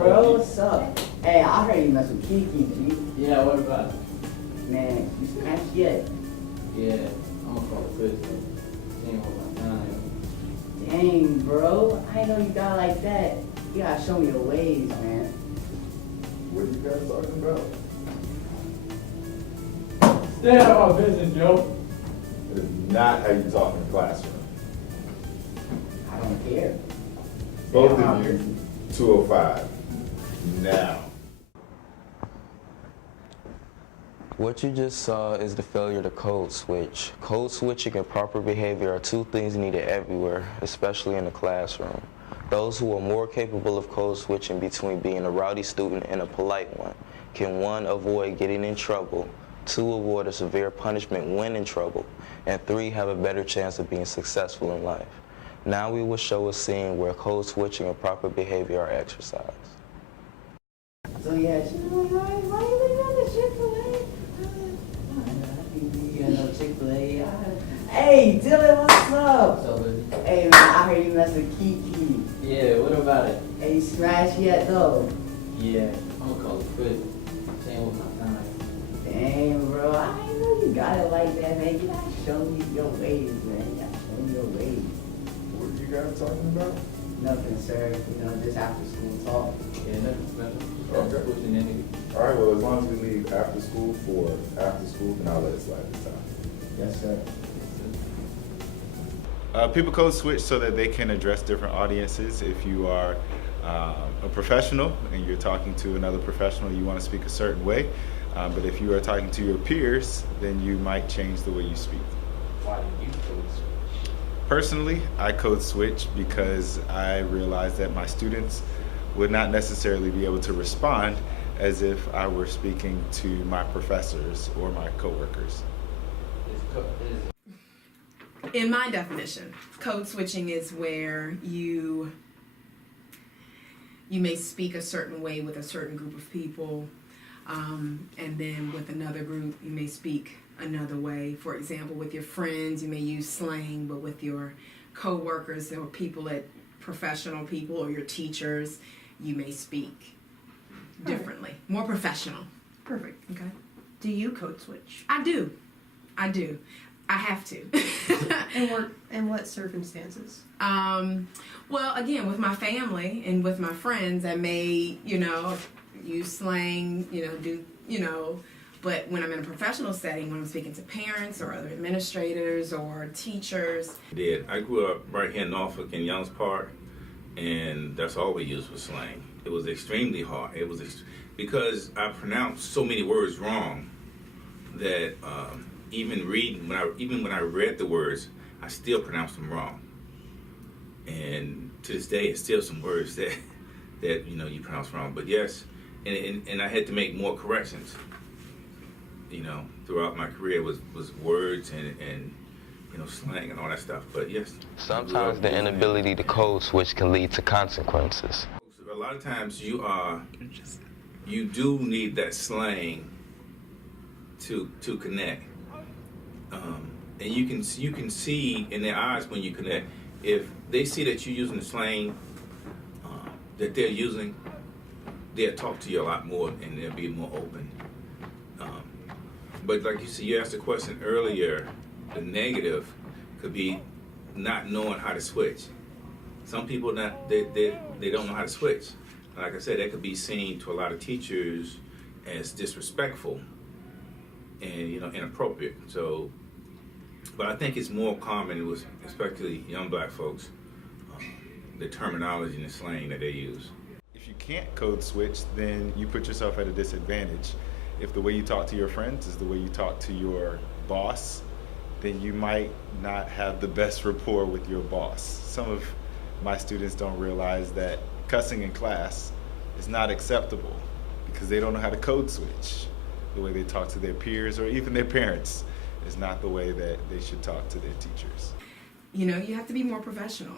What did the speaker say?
bro? What's up? Hey, I heard you mess with Kiki, G. Yeah, what about it? Man, you smashed yet? Yeah, I'm gonna call it quits though. She ain't worth my time. Dang, bro. I didn't know you got like that. You gotta show me the ways, man. What are you guys talking about? Stay out of my business, Joe. It is not how you talk in the classroom. I don't care. Both of you, 205. Now. What you just saw is the failure to code switch. Code switching and proper behavior are two things needed everywhere, especially in the classroom. Those who are more capable of code switching between being a rowdy student and a polite one can, 1, avoid getting in trouble, 2, avoid a severe punishment when in trouble, and 3, have a better chance of being successful in life. Now we will show a scene where code switching and proper behavior are exercised. So yeah, she's like, why you living on the Chick-fil-A? You know, Chick-fil-A. Hey, Dylan, what's up? What's up, baby? Hey, man, I heard you mess with Kiki. Yeah, what about it? Hey, you smashed yet, though? Yeah, I'm gonna call it quits. She ain't worth my time. Dang, bro, I didn't know you got it like that, man. You gotta show me your ways, man. You gotta show me your ways. What are you guys talking about? Nothing, sir. You know, just after school talk. Yeah, nothing special. Okay. Pushing that nigga. All right, well, as long as we leave after school for after school, then I'll let it slide this time. Yes, sir. People code switch so that they can address different audiences. If you are a professional and you're talking to another professional, you want to speak a certain way. But if you are talking to your peers, then you might change the way you speak. Why do you code switch? Personally, I code switch because I realize that my students would not necessarily be able to respond as if I were speaking to my professors or my coworkers. In my definition, code switching is where you may speak a certain way with a certain group of people, and then with another group you may speak another way. For example, with your friends you may use slang, but with your co-workers or people at professional people or your teachers you may speak differently, more professional. Perfect. Okay. Do you code switch? I do. I have to. In what circumstances? Well, again, with my family and with my friends, I may, use slang, but when I'm in a professional setting, when I'm speaking to parents or other administrators or teachers. I grew up right here in Norfolk in Youngs Park, and that's all we used was slang. It was extremely hard. It was because I pronounced so many words wrong that even when I read the words, I still pronounced them wrong. And to this day, it's still some words that you pronounce wrong. But yes, and I had to make more corrections. Throughout my career was words and slang and all that stuff. But yes. Sometimes the inability to code switch can lead to consequences. A lot of times you do need that slang to connect. And you can see in their eyes when you connect. If they see that you're using the slang that they're using, they'll talk to you a lot more and they'll be more open. But like you said, you asked a question earlier, the negative could be not knowing how to switch. Some people they don't know how to switch. Like I said, that could be seen to a lot of teachers as disrespectful and inappropriate. So, but I think it's more common with especially young black folks, the terminology and the slang that they use. If you can't code switch, then you put yourself at a disadvantage. If the way you talk to your friends is the way you talk to your boss, then you might not have the best rapport with your boss. Some of my students don't realize that cussing in class is not acceptable because they don't know how to code switch. The way they talk to their peers or even their parents is not the way that they should talk to their teachers. You have to be more professional.